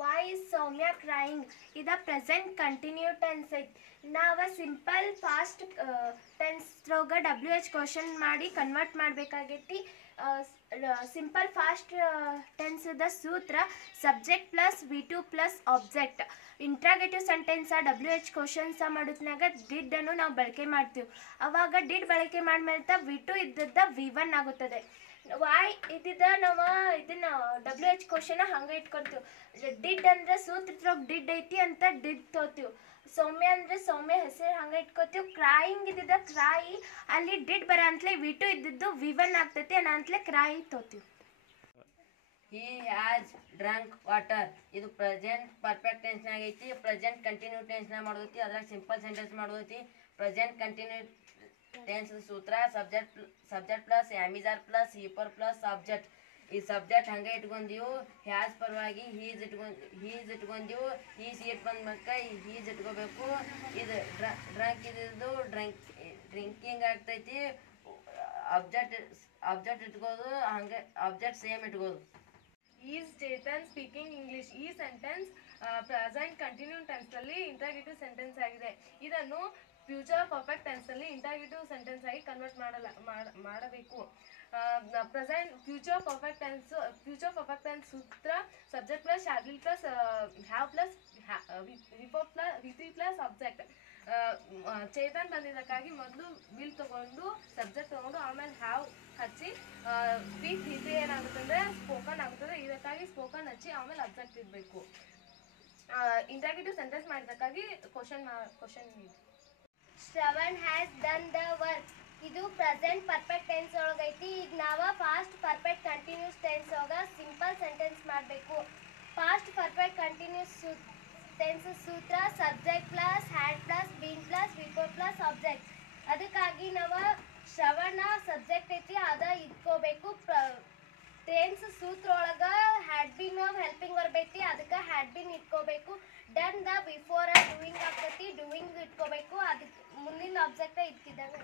Why is Soumya crying? ಇದು present continue tense ಐತಿ. ನಾವು ಸಿಂಪಲ್ ಫಾಸ್ಟ್ ಟೆನ್ಸ್ದ್ರೊಳಗೆ WH ಕ್ವಶನ್ ಮಾಡಿ ಕನ್ವರ್ಟ್ ಮಾಡಬೇಕಾಗೈತಿ. ಸಿಂಪಲ್ ಫಾಸ್ಟ್ ಟೆನ್ಸ್ದ ಸೂತ್ರ subject plus V2 plus object. Interrogative sentence WH questions ಮಾಡೋದ್ನಾಗ ಡಿಡ್ ಅನ್ನು ನಾವು ಬಳಕೆ ಮಾಡ್ತೀವಿ. ಅವಾಗ ಡಿಡ್ ಬಳಕೆ ಮಾಡ್ಮೇಲೆ V2 ಇದ್ದದ್ದ V1 ಆಗುತ್ತದೆ. ವಾಯ್ ಇದ್ದಿದ್ದ ನಾವು ಇದನ್ನ WH ಕ್ವಶನ್ ಹಂಗೆ ಇಟ್ಕೊತೀವಿ. ಡಿಡ್ ಅಂದ್ರೆ ಸೂತ್ರದ್ರೊಳಗೆ ಡಿಡ್ ಐತಿ ಅಂತ ಡಿಡ್ ತೋತೀವಿ. ಸೌಮ್ಯ ಅಂದ್ರೆ ಸೌಮ್ಯ ಹೆಸರು ಹಂಗೆ ಇಟ್ಕೋತೀವಿ. ಕ್ರಾಯಿಂಗ್ ಇದ್ದಿದ್ದ ಕ್ರಾಯಿ ಅಲ್ಲಿ ಡಿಡ್ ಬರ ಅಂತಲೇ V2 ಇದ್ದಿದ್ದು V1 ಆಗ್ತೈತಿ ಅನ್ನಂತಲೇ ಕ್ರಾಯಿ ತೋತೀವಿ. He has drunk water. ಇದು ಪ್ರೆಸೆಂಟ್ ಪರ್ಫೆಕ್ಟ್ ಟೆನ್ಸ್ ನಾಗ ಐತಿ. ಪ್ರೆಸೆಂಟ್ ಕಂಟಿನ್ಯೂ ಟೆನ್ಸ್ ನಾಗ ಮಾಡೋದೈತಿ. ಅದ್ರಾಗ ಸಿಂಪಲ್ ಸೆಂಟೆನ್ಸ್ ಮಾಡೋದೈತಿ. ಪ್ರೆಸೆಂಟ್ ಕಂಟಿನ್ಯೂ ಟೆನ್ಸ್ ಸೂತ್ರ ಸಬ್ಜೆಕ್ಟ್ ಪ್ಲಸ್ ಆಮಿಜಾರ್ ಪ್ಲಸ್ ಹೀಪರ್ ಪ್ಲಸ್ ಸಬ್ಜೆಕ್ಟ್. ಈ ಸಬ್ಜೆಕ್ಟ್ ಹಂಗೆ ಇಟ್ಕೊಂಡೀವು. ಹ್ಯಾಸ್ ಪರವಾಗಿ ಹೀಸ್ ಇಟ್ಕೊಂಡೀವು. ಹೀಸ್ ಇಟ್ ಬಂದ್ಮಕ್ಕ ಹೀಸ್ ಇಟ್ಕೋಬೇಕು. ಇದು ಡ್ರಂಕ್ ಇದ್ದು ಡ್ರಿಂಕಿಂಗ್ ಆಗ್ತೈತಿ. ಅಬ್ಜೆಕ್ಟ್ ಇಟ್ಕೋದು ಹಂಗೆ ಅಬ್ಜೆಕ್ಟ್ ಸೇಮ್ ಇಟ್ಕೋದು. Is Chetan speaking English. ಈ ಸೆಂಟೆನ್ಸ್ ಪ್ರೆಸೆಂಟ್ ಕಂಟಿನ್ಯೂ ಟೆನ್ಸ್ ಅಲ್ಲಿ ಇಂಟ್ರಾಗೇಟಿವ್ ಸೆಂಟೆನ್ಸ್ ಆಗಿದೆ. ಇದನ್ನು ಫ್ಯೂಚರ್ ಪರ್ಫೆಕ್ಟ್ ಟೆನ್ಸ್ ಅಲ್ಲಿ ಇಂಟ್ರಾಗೇಟಿವ್ ಸೆಂಟೆನ್ಸ್ ಆಗಿ ಕನ್ವರ್ಟ್ ಮಾಡಬೇಕು. ಪ್ರೆಸೆಂಟ್ ಫ್ಯೂಚರ್ ಪರ್ಫೆಕ್ಟ್ ಟೆನ್ಸ್ ಸೂತ್ರ subject plus have will plus have plus V3 plus object. Chetan ಬಂದಿದ್ದಕ್ಕಾಗಿ ಮೊದಲು ವಿಲ್ ತಗೊಂಡು ಸಬ್ಜೆಕ್ಟ್ ತಗೊಂಡು ಆಮೇಲೆ ಹ್ಯಾವ್ ಹಚ್ಚಿ ಸ್ಪೀಕ್ V3 ಏನಾಗುತ್ತಂದ್ರೆ ಸ್ಪೋಕನ್ ಆಗುತ್ತದೆ. ಇದಕ್ಕಾಗಿ ಸ್ಪೋಕನ್ ಹಚ್ಚಿ ಆಮೇಲೆ ಆಬ್ಜೆಕ್ಟ್ ಇರಬೇಕು. ಇಂಟ್ರಾಗೇಟಿವ್ ಸೆಂಟೆನ್ಸ್ ಮಾಡಿದ್ದಕ್ಕಾಗಿ question Shravan has done the work. ಇದು ಪ್ರೆಸೆಂಟ್ ಪರ್ಫೆಕ್ಟ್ ಟೆನ್ಸ್ ಒಳಗೈತಿ. ಈಗ ನಾವು ಫಾಸ್ಟ್ ಪರ್ಫೆಕ್ಟ್ ಕಂಟಿನ್ಯೂಸ್ ಟೆನ್ಸ್ ಒಳಗ ಸಿಂಪಲ್ ಸೆಂಟೆನ್ಸ್ ಮಾಡಬೇಕು. ಫಾಸ್ಟ್ ಪರ್ಫೆಕ್ಟ್ ಕಂಟಿನ್ಯೂಸ್ ಟೆನ್ಸ್ ಸೂತ್ರ subject plus had plus been plus V4 plus object. ಅದಕ್ಕಾಗಿ ನಾವು ಶ್ರವಣ ಸಬ್ಜೆಕ್ಟ್ ಐತಿ ಅದ ಇಟ್ಕೋಬೇಕು. ಟೆನ್ಸ್ ಸೂತ್ರ ಒಳಗ ಹ್ಯಾಡ್ ಬೀನ್ ಹೆಲ್ಪಿಂಗ್ ಬರಬೇಕು. ಅದಕ್ಕೆ ಹ್ಯಾಡ್ ಬೀನ್ ಇಟ್ಕೋಬೇಕು. ಡನ್ ದ ಬಿಫೋರ್ ಡೂಯಿಂಗ್ ಆಗ್ತೈತಿ. ಡೂಯಿಂಗ್ ಇಟ್ಕೋಬೇಕು. ಅದಕ್ಕೆ ಮುಂದಿನ ಆಬ್ಜೆಕ್ಟ್ ಇಟ್ಕಿದಂಗೆ.